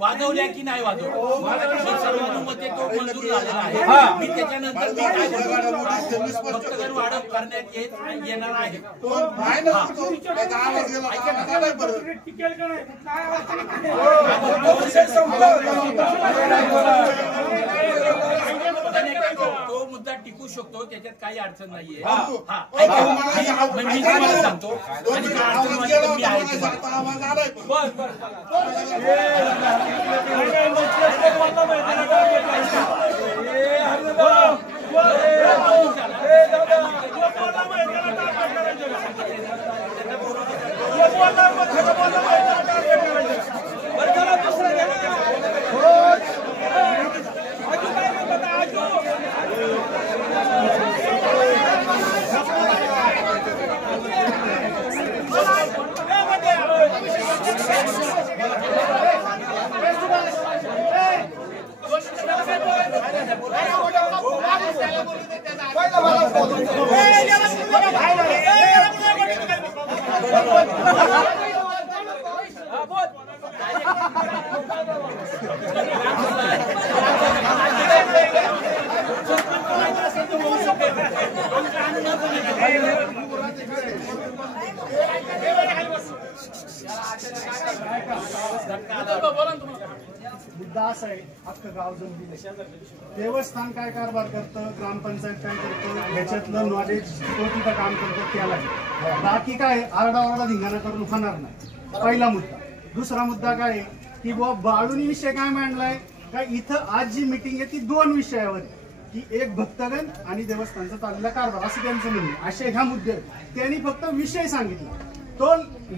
वाजवल्या की नाही वाजवल्या सर्वानुमते तो मंजूर झालेला आहे। मी त्याच्यानंतर मी काय भक्तगण वाढप करण्यात येणार आहे। तो मुद्दा टिकू शकतो, त्याच्यात काही अडचण नाहीये। मी तुम्हाला सांगतो आणि काय अडचण वाटली मी आहे मुद्दा असा आहे, अख्खं गाव जमली देवस्थान काय कारभार करतं, ग्रामपंचायत काय करतं, ह्याच्यातलं नॉलेज तो तिथं काम करतो त्याला बाकी काय आरडाओरडा धिंगाणा करून होणार नाही। पहिला मुद्दा। दुसरा मुद्दा काय आहे की बाळूनी विषय काय मांडलाय का इथं आज जी मीटिंग आहे ती दोन विषयावर की एक भक्तगण आणि देवस्थानचा चाललेला कारभार असं त्यांचं म्हणणं। असे ह्या मुद्दे त्यांनी फक्त विषय सांगितला, तो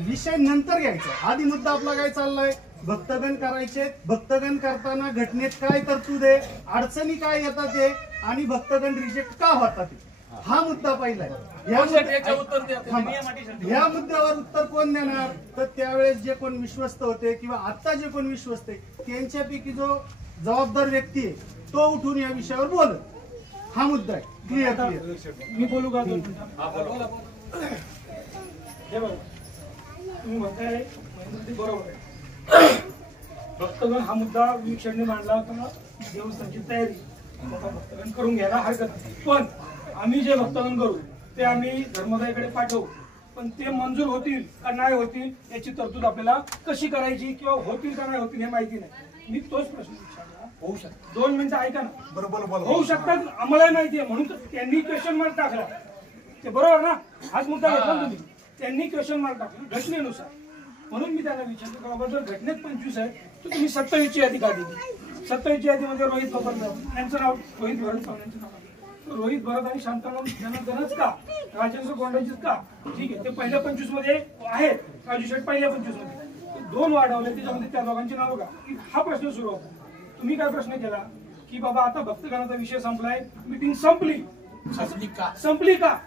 विषय नंतर घ्यायचा। आधी मुद्दा आपला काय चाललाय, भक्तगण करायचे, भक्तगण करताना घटनेत काय तरतूद आहे, अडचणी काय येतात ते आणि भक्तगण रिजेक्ट का होतात हा मुद्दा पहिला आहे। ह्या मुद्द्यावर उत्तर कोण देणार तर त्यावेळेस जे कोण विश्वस्त होते किंवा आता जे कोण विश्वस्त आहे त्यांच्यापैकी जो जबाबदार व्यक्ती आहे तो उठून या विषयावर बोलत। हा मुद्दा आहे क्लिअर क्लिअर। मी बोलू का? हे बघा तुम्ही म्हणताय बरोबर आहे, भक्तगण हा मुद्दा विक्षणने मांडला होता, देवस्थानची तयारी भक्तगण करून घ्यायला हरकत नाही, पण आम्ही जे भक्तगण करू ते आम्ही धर्मदायाकडे पाठवू, पण ते मंजूर होतील का नाही होतील याची तरतूद आपल्याला कशी करायची किंवा होतील का नाही होतील हे माहिती नाही। मी तोच प्रश्न विचारला। होऊ शकतो, 2 मिनिटं ऐका ना, बरोबर होऊ शकतात आम्हालाही माहिती आहे, म्हणून त्यांनी क्वेश्चन मार्क टाकला ते बरोबर ना, हाच मुद्दा घेतला तुम्ही, त्यांनी क्वेश्चन मार्क टाकला घटनेनुसार, म्हणून मी त्यांना विचारतो की बाबा जर घटनेत 25 आहे तर तुम्ही 27 ची यादी का दिली? 27 ची यादीमध्ये रोहित भरत यांचं नाव, रोहित भरत यांचं नाव, रोहित भरत आणि शांताराम जनार्दनच का, राजेंद्र गोंडाचीच का? ठीक आहे, ते पहिल्या 25 मध्ये आहेत, राजू शेठ पहिल्या 25 मध्ये 2 वाढवले त्याच्यामध्ये त्या दोघांची नावं का? हा प्रश्न सुरू होता। तुम्ही काय प्रश्न केला की बाबा आता भक्तगणाचा विषय संपलाय, मीटिंग संपली का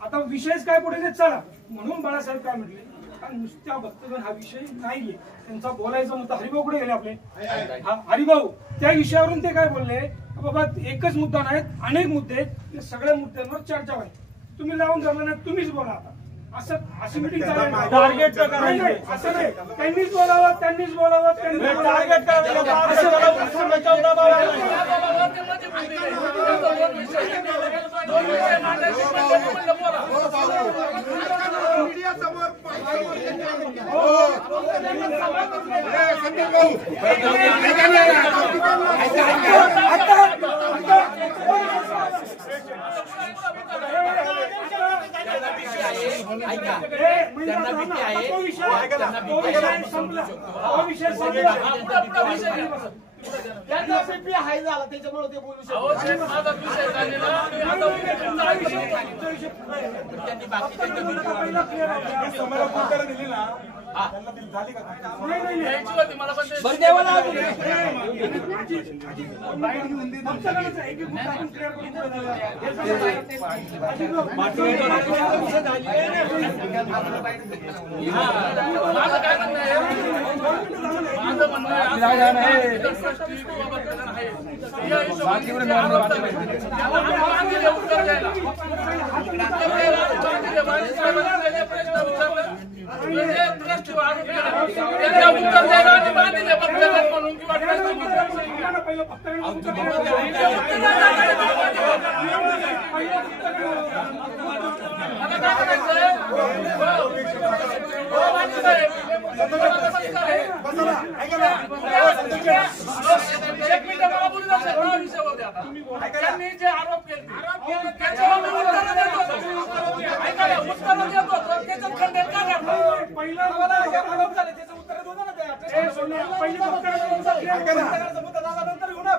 आता विषयच काय पुढे देत चला, म्हणून बाळासाहेब काय म्हटले नुसत्या भक्तगण हा विषय नाहीये, त्यांचा बोलायचा मुद्दा हरिभाऊ कुठे गेले आपले, हरिभाऊ त्या विषयावरून ते काय बोलले बाबा एकच मुद्दा नाहीत अनेक मुद्दे आहेत, त्या सगळ्या मुद्द्यांवर चर्चा व्हायची, तुम्ही लावून धरला नाही तुम्हीच बोला आता, असं मीटिंग टार्गेट असं नाही, त्यांनीच बोलावं टार्गेट त्याच्यामुळे ते बोलू शकतो। उत्तर त्याला उत्तर द्यायला आणि बांधले भक्तगण म्हणून किंवा पहिलं भक्तगण त्यांनी जे आरोप केले त्याच्यावर उत्तर देतो त्याचं खंडन का पहिला आरोप झाले त्याचं उत्तर देऊ ना पहिली नंतर घेऊ ना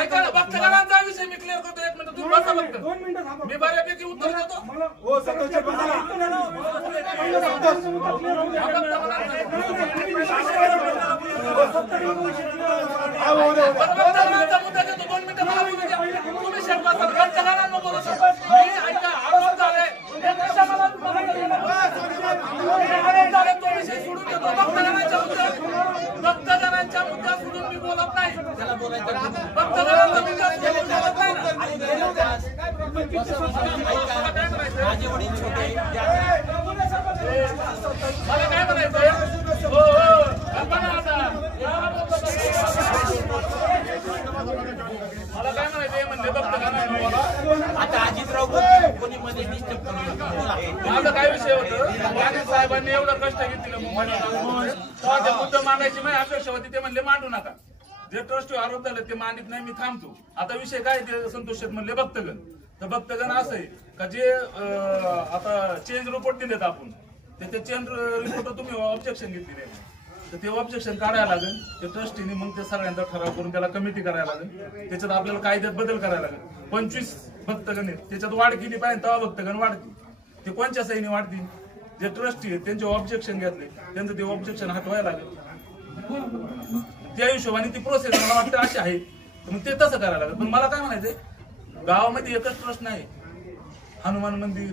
ऐका ना भक्तगणांचा विषय मी क्लिअर करतो. 1 मिनिट तुम्ही बसा फक्त. 2 मिनिटं थांबा. मी बऱ्यापैकी उत्तर देतो. हो संतोष भक्तगणांचा मुद्दा देतो. 2 मिनिटं मला बोलू द्या. तुम्ही शेतकऱ्यांना भक्तगणांना बोलू शकता. मी ऐका आरोप झाले तो विषय सोडून देतो. भक्तगणांच्या मुद्दा सोडून मी बोलत नाही. त्याला बोलायचं भक्तगणांचा मुद्दा सोडून बोलत नाही ना. माझे वडील छोटे मला काय म्हणायचंय हो मला काय म्हणायचंय म्हणले भक्तगणांना आता अजितराव कोणी मध्ये डिस्टर्ब करू नका. माझा काय विषय होतं वाणी साहेबांनी एवढं कष्ट घेतलं मुंबईला तेव्हा मुद्दा मांडायची माझी अपेक्षा होती. ते म्हणले मांडू नका. जे ट्रस्टी आरोप झाले ते मांडित नाही मी थांबतो. आता विषय काय ते संतोष शेठ म्हणले भक्तगण. तर भक्तगण असं आहे का जे आता चेंज रिपोर्ट दिलेत आपण ते चेंज रिपोर्ट तुम्ही ऑब्जेक्शन घेतली नाही तर ते ऑब्जेक्शन काढायला लागेल. ते ट्रस्टीने मग ते सगळ्यांचा ठराव करून त्याला कमिटी करायला लागेल. त्याच्यात आपल्याला कायद्यात बदल करायला लागेल. 25 भक्तगण आहेत त्याच्यात वाढ केली पाहिजे तेव्हा भक्तगण वाढतील. ते कोणत्या सहीने वाढतील जे ट्रस्टी आहेत त्यांचे ऑब्जेक्शन घेतले त्यांचं ते ऑब्जेक्शन हटवायला लागेल. त्या हिशोबाने ती प्रोसेस मला वाटतं अशी आहे. मग ते तसं करायला लागेल. पण मला काय म्हणायचंय गावामध्ये एकच ट्रस्ट नाही. हनुमान मंदिर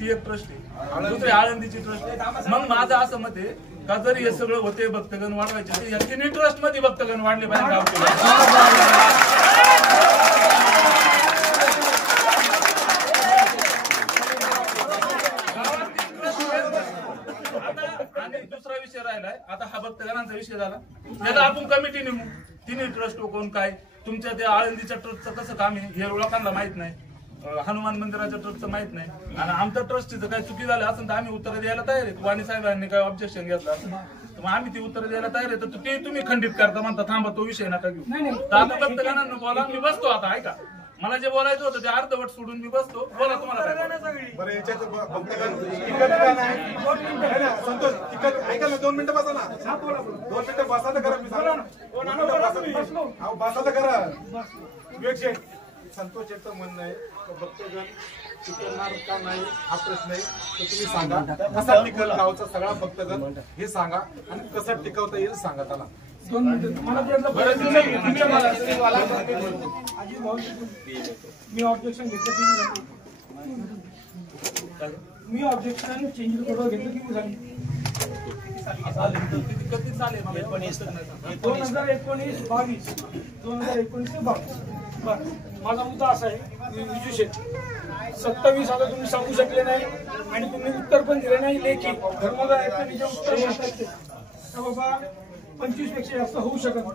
ती एक ट्रस्ट आहे दुसरी आळंदीची ट्रस्ट आहे. मग माझं असं मत आहे का जरी हे सगळं होते भक्तगण वाढवायचे या तिन्ही ट्रस्ट मध्ये भक्तगण वाढले पाहिजे गावचे. आणि दुसरा विषय राहिलाय आता हा भक्तगणांचा विषय झाला. त्याला आपण कमिटी नेमू. तिन्ही ट्रस्ट कोण काय तुमच्या त्या आळंदीच्या ट्रस्टचं कसं काम आहे हे लोकांना माहित नाही. हनुमान मंदिराच्या ट्रस्टचं माहित नाही. आणि आमच्या ट्रस्टीचं काही चुकी झालं असेल तर आम्ही उत्तर द्यायला तयार आहे. वाणी साहेबांनी काय ऑब्जेक्शन घेतलं असेल तर मग आम्ही ती उत्तर द्यायला तयार आहे. तर ते तुम्ही खंडित करता म्हणता थांबा तो विषय नका घेऊ. तर आता भक्तगणांना बोला मी बसतो. आता ऐका मला जे बोलायचं होतं ते अर्धवट सोडून मी बसतो. बोला तुम्हाला बरं याच्यात भक्तगण तिकट का नाही संतोष तिकट ऐका ना 2 मिनिटं बसा ना 2 मिनिटं बसा तर करा. मी सांगा बसा तर करा. विवेक शेठ संतोष शेठचं म्हणणं आहे भक्तगण टिकवणार का नाही हा प्रश्न आहे. तर तुम्ही सांगा कसा टिकल गावचा सगळा भक्तगण हे सांगा आणि कसं टिकवता येईल सांगा त्याला. 2 मिनिटं मला मी ऑब्जेक्शन घेतलं मी ऑब्जेक्शन चेंज करून घेतलं की झाली 2019-22 माझा मुद्दा असा आहे विजू शेठ 27 आता तुम्ही सांगू शकले नाही आणि तुम्ही उत्तर पण दिले नाही. लेखी धर्मोदय उत्तर बाबा 25 पेक्षा जास्त होऊ शकत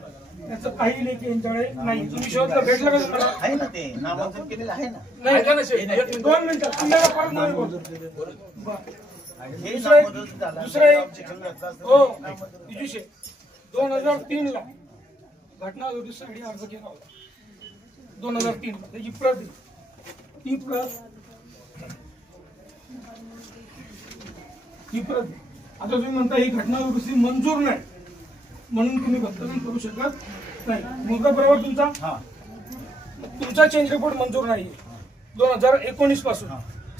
याचं काही लेखी यांच्याकडे नाही. तुम्ही शोधलं भेटलं का तुम्हाला आहे ना ते नामांकन केलेलं आहे ना. नाही 2 मिनिटं तुम्हाला परत नाही बोलतो. दुसरं हो विजू शेठ 2003 ला घटना दुरुस्तीसाठी अर्ज केला होता. 2003 त्याची प्रत ही प्रत आता तुम्ही म्हणता ही घटना दुरुस्ती मंजूर नाही म्हणून तुम्ही भक्तगण करू शकत नाही. मुद्दा बरोबर तुमचा चेंज रिपोर्ट मंजूर नाही 2019 पासून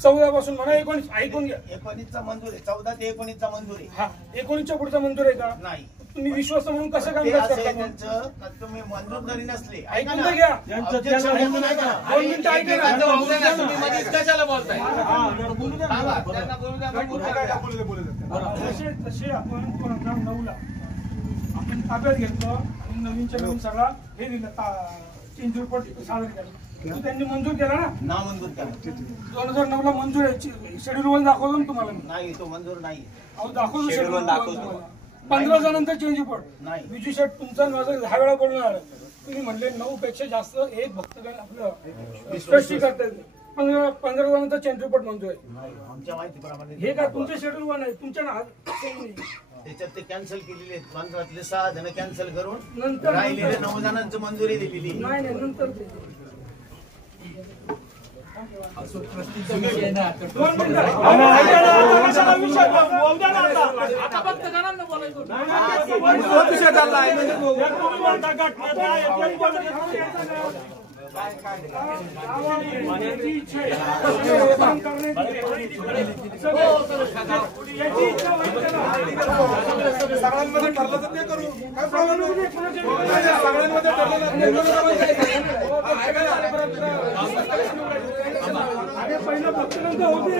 14 पासून म्हणा 19 ऐकून घ्या. 19चा मंजूर आहे, 14 ते 19चा मंजूर आहे. हा 19च्या पुढचा मंजूर आहे का? नाही. तुम्ही विश्वास म्हणून कसं काम ते करता? असं आहे त्यांचं का तुम्ही मंजूर जरी नसले ऐका ऐकून ना, तर घ्या. objection घेऊन ऐका ना. 2 मिनिटं ऐका ना. तुम्ही मध्येच कशाला बोलताय? सांगा, त्यांना बोलू द्या, मग बोलू द्या. बोलू दे. तसे आपण 2009ला आपण ताब्यात घेतलं आणि नवीनच्या नवीन सगळा हे दिलं चेंज रिपोर्ट सादर केला. तो त्यांनी मंजूर केला ना. नामंजूर करा. 2009ला मंजूर आहे. शेड्यूल वन दाखवलं ना तुम्हाला मी. नाही, तो मंजूर नाही. अहो दाखवलं शेड्यूल वन दाखवलं. 15 जणांचा चेंज रिपोर्ट नाही. विजू शेठ तुमचा माझं 10 वेळा बोलणार. तुम्ही म्हणले 9 पेक्षा जास्त एक भक्तगण आपलं स्पष्टी करतात. 15 जणांचा चेंज रिपोर्ट मंजूर आहे. नाही, आमच्या माहितीप्रमाणे हे का तुमचे शेड्यूल वन आहे तुमच्या ना त्याच्यात ते कॅन्सल केलेले आहेत. 15तले 6 जण कॅन्सल करून नंतर राहिलेले 9 जणांची मंजुरी दिलेली. नाही नाही नंतर ते. दोन मिनिटं. आता फक्त जणांना बोलायचं. याची इच्छा आहे. काम करण्याची. याची इच्छा होईल त्याला. सगळ्यांमध्ये ठरलं तर ते करू, काय प्रॉब्लेम नाही. सगळ्यांमध्ये अरे पहिलं भक्तगण होते.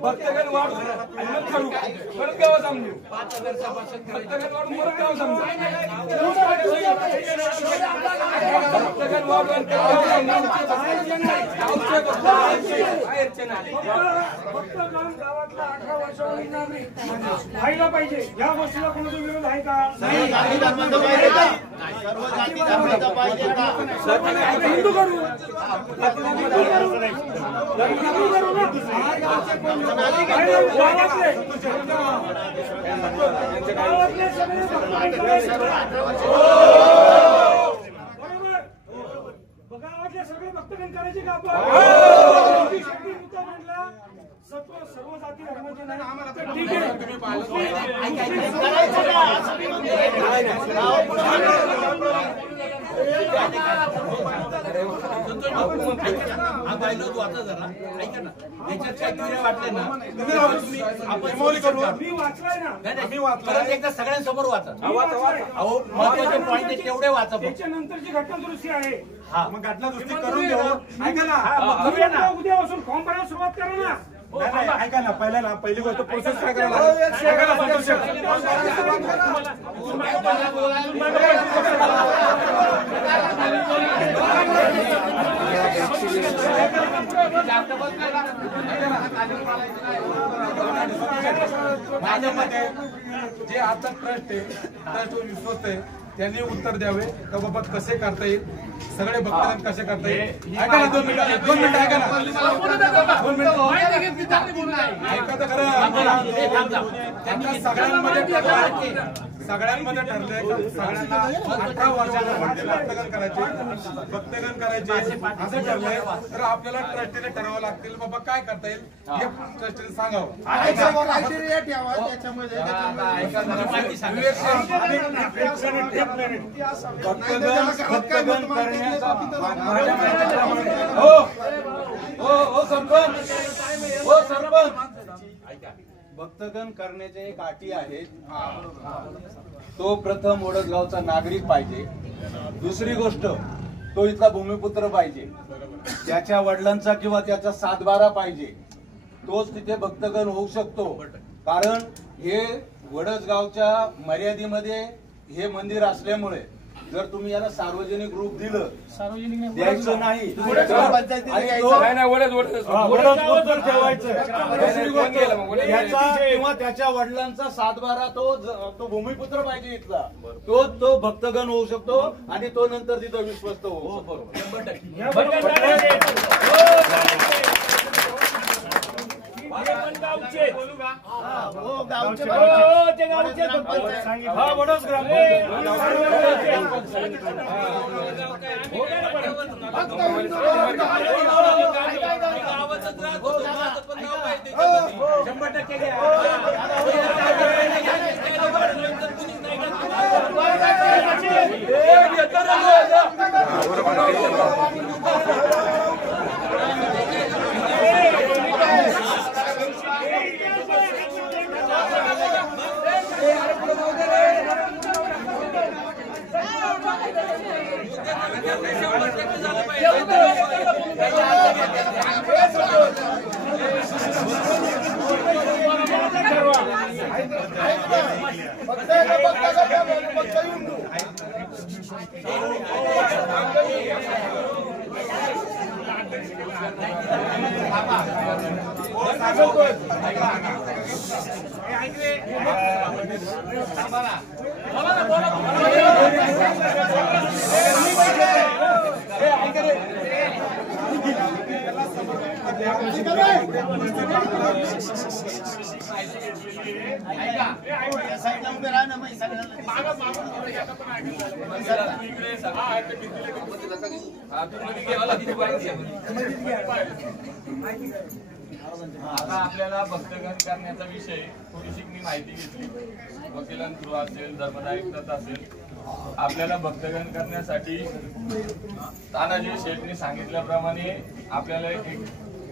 भक्तगण वाढ ठरू परत गाव समजू भक्तगण वाढ परत गाव समजू भक्तगण वाढ गावातला 18 वर्षावर येणार नाही. व्हायला पाहिजे. या गोष्टीला कोणाचा विरोध आहे का? नाही, जाती धर्माचा पाहिजे का? सर्व जाती धर्माचा पाहिजे का? हिंदू करू. गावातले सगळे भक्तगण करायचे का आपण? सर्व जाती धर्माचे नाही आम्हाला ठीक आहे. हा बायलो तू आता जरा ऐका ना. त्याच्यात काय क्रिया वाटले ना आपण मी वाचलाय ना. परत एकदा सगळ्यांसमोर वाचा. अहो महत्वाचे पॉईंट तेवढे वाचा. त्याच्यानंतरची घटना दुरुस्ती आहे. हा मग घटना दुरुस्ती करून घेऊ. ऐका ना, उद्यापासून फॉर्म भरायला सुरुवात करा ना. नाही, ऐका ना, पहिली गोष्ट प्रोसेस काय करायला ऐका ना, संतोष शेठ. माझ्या मते जे आता ट्रस्ट आहे, ट्रस्टवर विश्वास आहे, त्यांनी उत्तर द्यावे का बाबा कसे करता येईल, सगळे भक्तगण कसे करता येईल. ऐका ना 2 मिनिटं ऐका ना 2 मिनिटं ऐका तर खरं. आता सगळ्यांमध्ये ठरलंय का सगळ्यांना 18 वर्षाच्या वरती भक्तगण करायचे असं ठरलंय. तर आपल्याला ट्रस्टीने ठरवावं लागतील बाबा काय करता येईल हे ट्रस्टीने सांगावं. भक्तगण करण्याचा हो सरपंच भक्तगण करण्याचे एक अटी आहेत. तो प्रथम ओडसगावचा नागरिक पाहिजे. दुसरी गोष्ट तो इथला भूमिपुत्र पाहिजे. त्याच्या वडिलांचा किंवा त्याचा 7-12 पाहिजे. तोच तिथे भक्तगण होऊ शकतो. कारण हे वडसगावच्या मर्यादेमध्ये हे मंदिर असल्यामुळे जर तुम्ही याला सार्वजनिक रूप दिलं, सार्वजनिक द्यायचं नाही किंवा त्याच्या वडिलांचा 7-12 तो भूमिपुत्र पाहिजे इथला. तो भक्तगण होऊ शकतो आणि तो नंतर तिथं विश्वस्त होऊ शकतो. गावचे हो गावचे ते गावचे हा वडोस ग्राम आता आपल्याला भक्तगण करण्याचा विषय थोडीशी मी माहिती घेतली. वकिलांथ्रू असेल, धर्मदायिकता असेल, आपल्याला भक्तगण करण्यासाठी तानाजी शेठने सांगितल्याप्रमाणे आपल्याला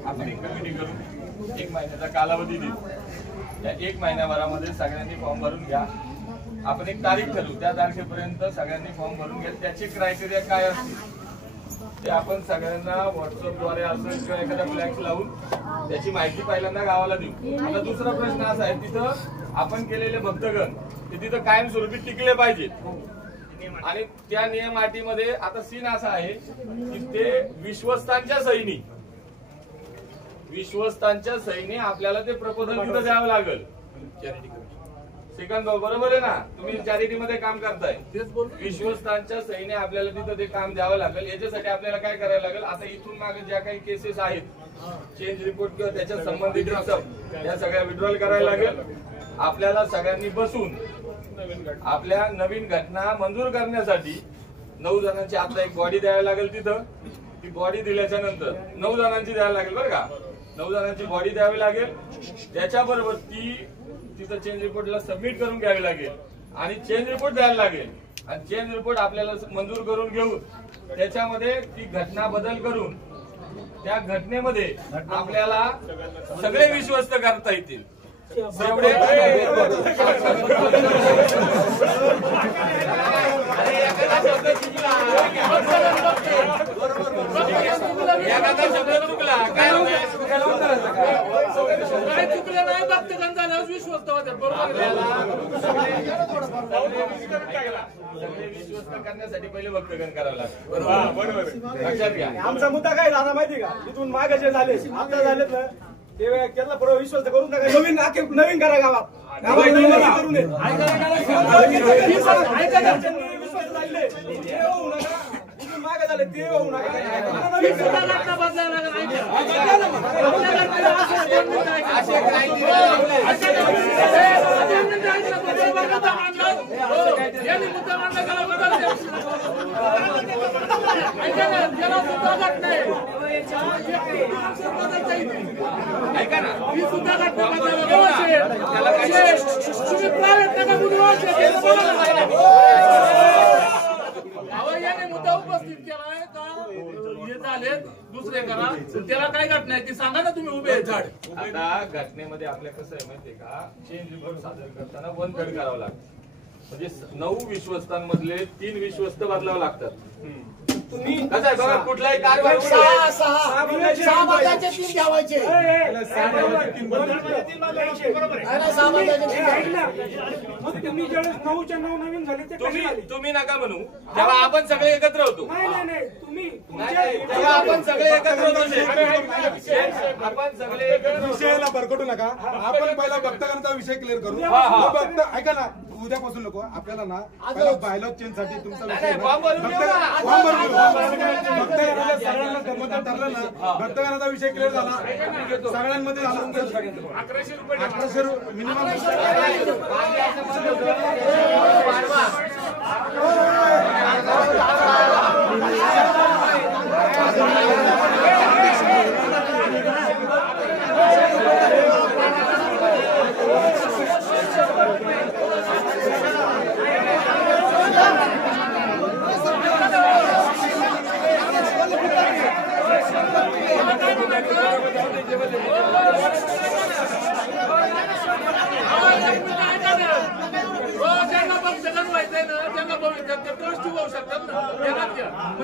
आपण एक कमिटी करून 1 महिन्याचा कालावधी देऊ. त्या 1 महिन्याभरामध्ये सगळ्यांनी फॉर्म भरून घ्या. आपण एक तारीख ठरवू, त्या तारखेपर्यंत सगळ्यांनी फॉर्म भरून घ्या. त्याचे क्रायटेरिया काय असतील ते आपण सगळ्यांना व्हॉट्सअपद्वारे असेल किंवा एखाद्या फ्लॅक्स लावून त्याची माहिती पहिल्यांदा गावाला देऊ. आता दुसरा प्रश्न असा आहे, तिथं आपण केलेले भक्तगण ते तिथं कायमस्वरूपी टिकले पाहिजेत. आणि त्या नियम अटीमध्ये आता सीन असा आहे की ते विश्वस्तांच्या सहीने आपल्याला ते प्रपोजल तिथं द्यावं लागेल. श्रीकांत भाऊ बरोबर आहे ना, तुम्ही चॅरिटीमध्ये काम करताय. विश्वस्तांच्या सहीने आपल्याला तिथं ते काम द्यावं लागेल. याच्यासाठी आपल्याला काय करायला लागेल, आता इथून मागे ज्या काही केसेस आहेत, चेंज रिपोर्ट किंवा त्याच्या संबंधित या सगळ्या विड्रॉल करायला लागेल. आपल्याला सगळ्यांनी बसून आपल्या नवीन घटना मंजूर करण्यासाठी 9 जणांची आता एक बॉडी द्यावी लागेल. तिथं ती बॉडी दिल्याच्या नंतर 9 जणांची द्यायला लागेल बरं का. 9 जणांची बॉडी द्यावी लागेल. त्याच्याबरोबर ती तिथं चेंज रिपोर्टला सबमिट करून घ्यावी लागेल आणि चेंज रिपोर्ट द्यायला लागेल. आणि चेंज रिपोर्ट आपल्याला मंजूर करून घेऊन त्याच्यामध्ये ती घटना बदल करून त्या घटनेमध्ये आपल्याला सगळे विश्वस्त करता येतील. एवढे एखादा शब्द चुकला काय चुकलं नाही, भक्तगण झाल्यावर विश्वस्त होते. सगळे विश्वस्त करण्यासाठी पहिले भक्तगण करावं लागतं. बरोबर लक्षात घ्या. आमचा मुद्दा काय झाला माहिती का, इथून मागे जे झाले आता झालेत ना ते त्याला पुढे विश्वास करून टाका. नवीन करा गावात करू नये. विश्वास झाले ते होऊ नका, इथून मागे झाले ते होऊ नका. ऐका ना, मुद्दा उपस्थित केलाय का हे झाले दुसरे करा, त्याला काय घटना आहे ती सांगा ना तुम्ही उभे झाड. आता घटनेमध्ये आपल्या कसं आहे माहितीये का, चेंज रिपोर्ट सादर करताना 1 थर्ड करावं लागतं. म्हणजे 9 विश्वस्तांमधले 3 विश्वस्त बदलावं लागतात. तुम्ही कसं आहे बघा, कुठलाही कारभार 6 भागाचे 3 घ्यावायचे. तुम्ही ज्यावेळेस 9च्या 9 नवीन झाले ते तुम्ही नका म्हणू, तेव्हा आपण सगळे एकत्र होतो. नाही तुम्ही तेव्हा आपण सगळे एकत्र होतो. आपण सगळे विषयाला भरकटू नका. आपण पहिला भक्तगणांचा विषय क्लिअर करू. भक्त ऐका ना, उद्यापासून नको आपल्याला ना पहिला बायलॉग चेंज साठी तुमचा विषय फॉर्म भरून घेऊ. सगळ्यांना धर्मदान ठरलं ना, भक्तगणाचा विषय क्लिअर झाला, सगळ्यांमध्ये झाला. 1100 रुपये मिनिमम.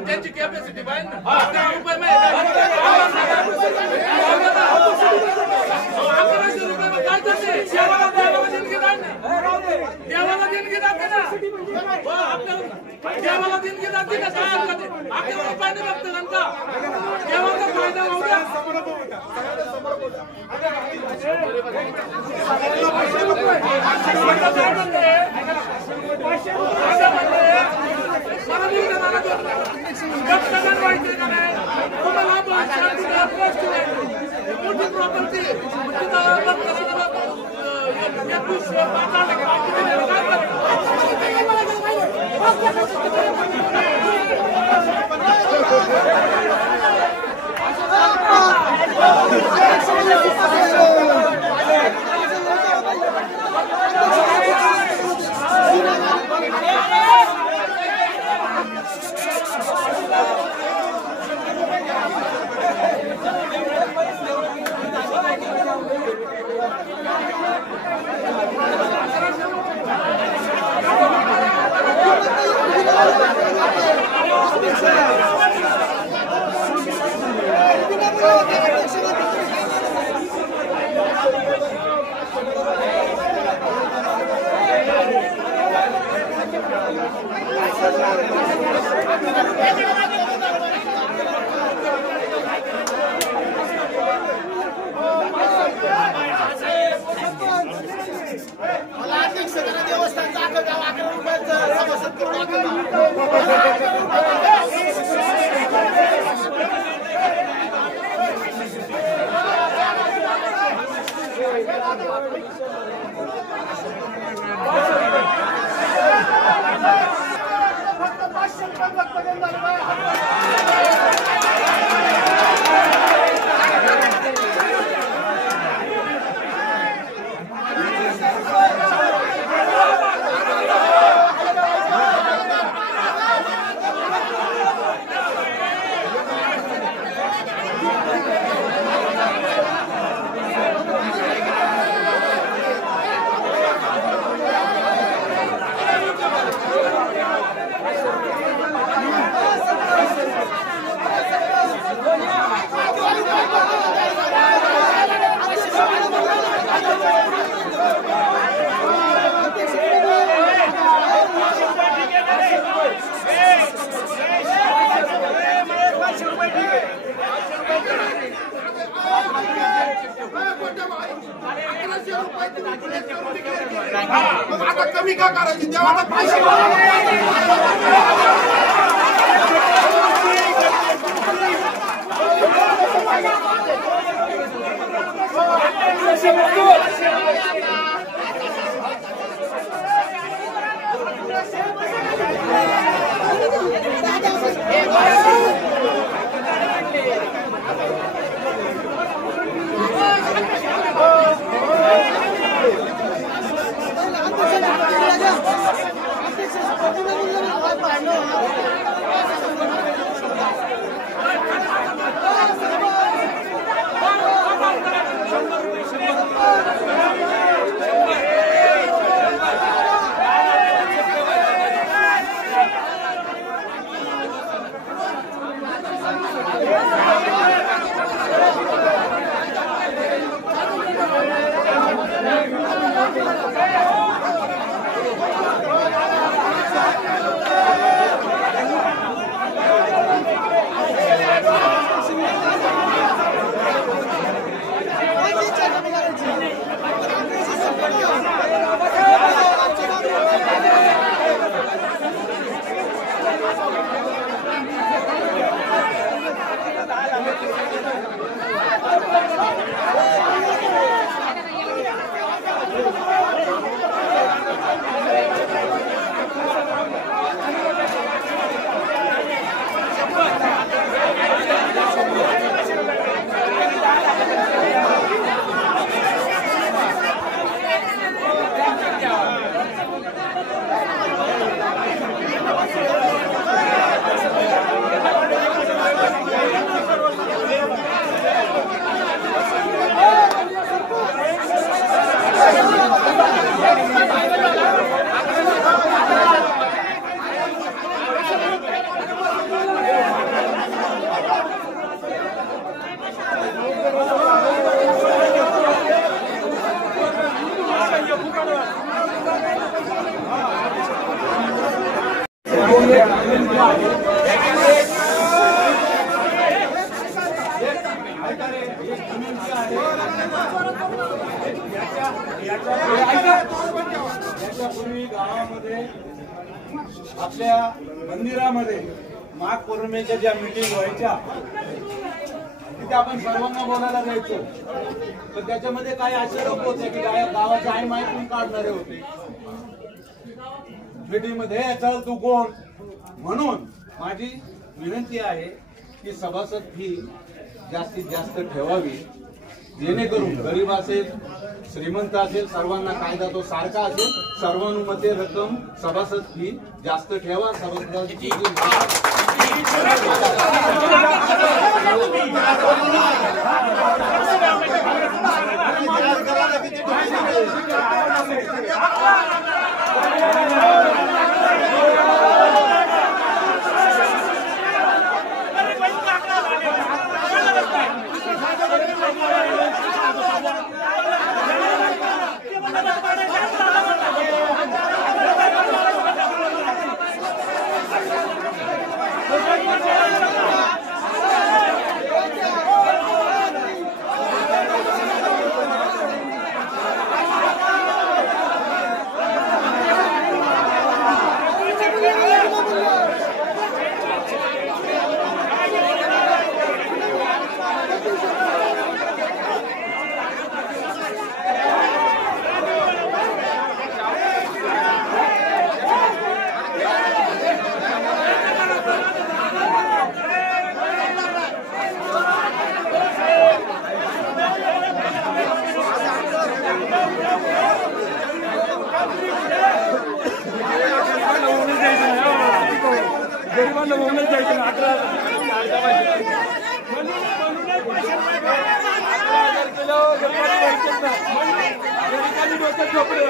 त्यांची कॅपॅसिटी पाहिजे ना. देवाला देणगी जाते ना, देवाला देणगी जाते ना, काय हरकत आहे? आपल्याला पाहिजे बघतं नंतर देवाचा फायदा होऊ द्या. मोठी प्रॉपर्टी आता कमी का करायची देवाचा पैसे याच्यापूर्वी गावामध्ये आपल्या मंदिरामध्ये माघ पौर्णिमेच्या ज्या मीटिंग व्हायच्या तिथे आपण सर्वांना बोलायला जायचो, तर त्याच्यामध्ये काही असे लोक होते की गावाचे आई माहिती काढणारे होते मीटिंग मध्ये, चल तू कोण. म्हणून माझी विनंती आहे की सभासद फी जास्तीत जास्त ठेवावी, जेणेकरून गरीब असेल श्रीमंत असेल सर्वांना कायदा तो सारखा असेल. सर्वानुमते रक्कम सभासद फी जास्त ठेवा. सभासदांची गरिबांना म्हणूनच जायचं ना 11,000 किलो गरिबांना जायचंच ना, गरिबांनी डोक्यात झोपलं.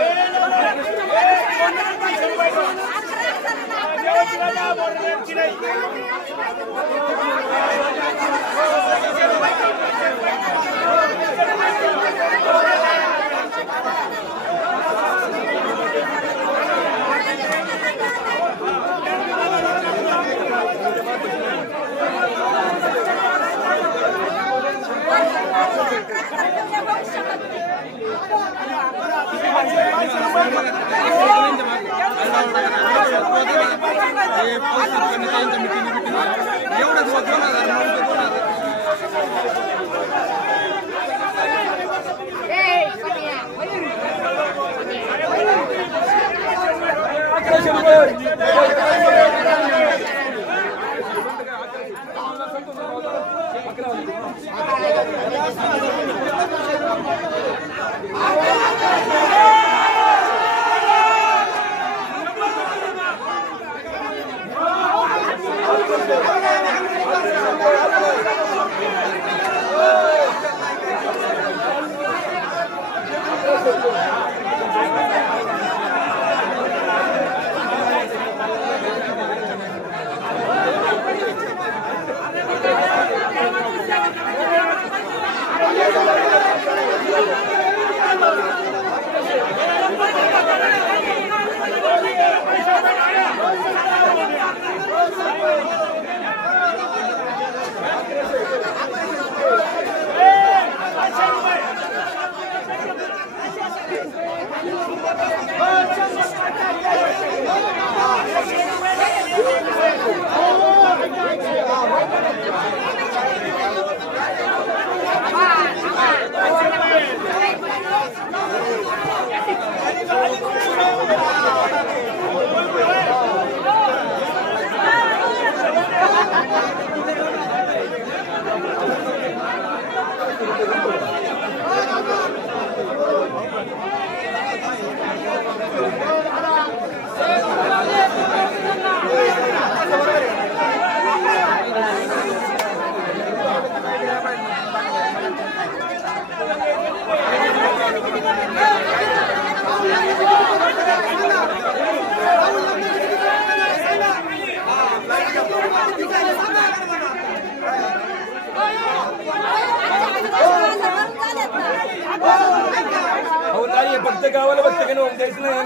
फक्त गावाला भक्तगण होऊन द्यायचं नाही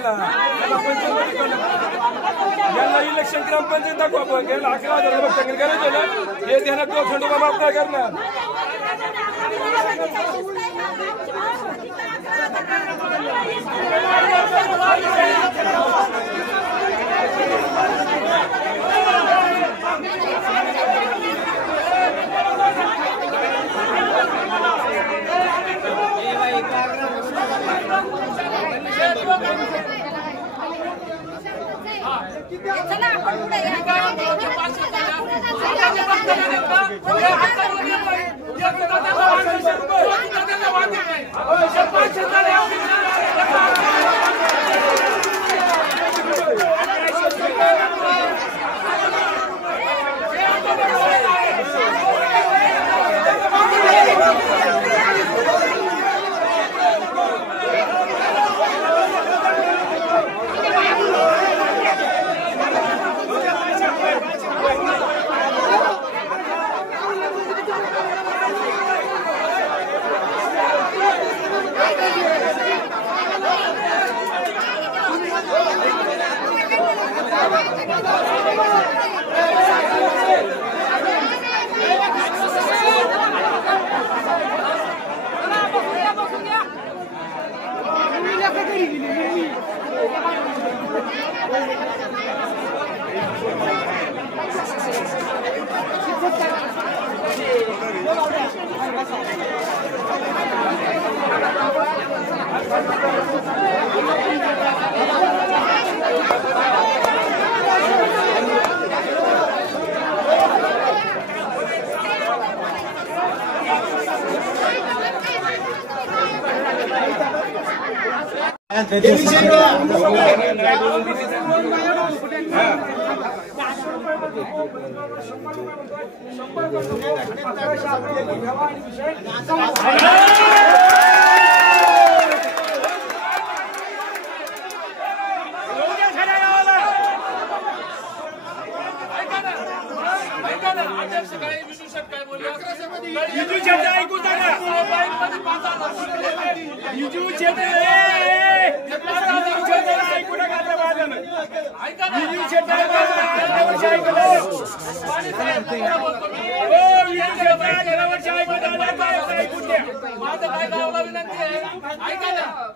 यांना इलेक्शन ग्रामपंचायत दाखवा आपण याला 11,000 भक्तगण करायचं ना हे ध्यानात तो खंडोबा माफ नाही करणार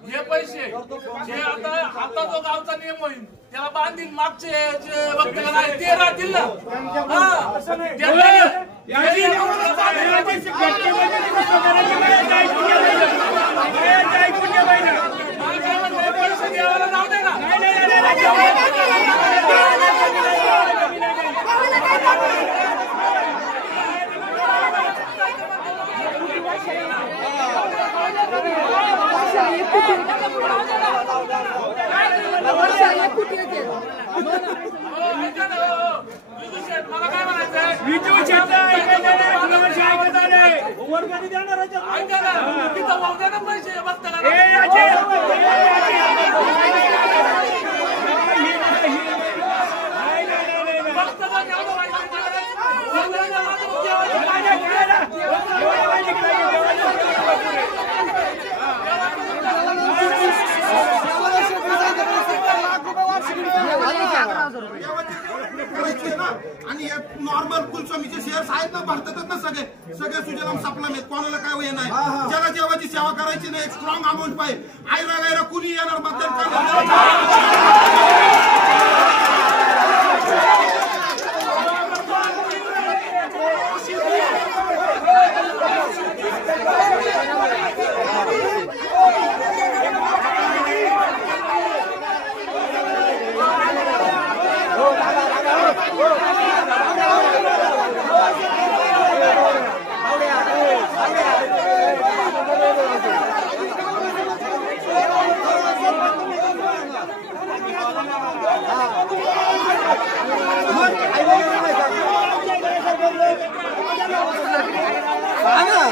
हे पैसे जे आता जो गावचा नियम होईल त्याला बांधील मागचे जे वक्तव्य आहे ते राहतील ना पैसे द्यायला जाऊ दे ना मला काय म्हणायचं तिथं वाहू द्या ना पैसे बघता आणि नॉर्मल कुलस्वामीचे शेअर्स आहेत ना भारतातच ना सगळे सुजलाम सपलाम आहेत कोणाला काय होय नाही ज्याला जेव्हाची सेवा करायची नाही एक स्ट्रॉंग अमाऊंट पाहिजे आयरा गायरा कुणी येणार मतदान हा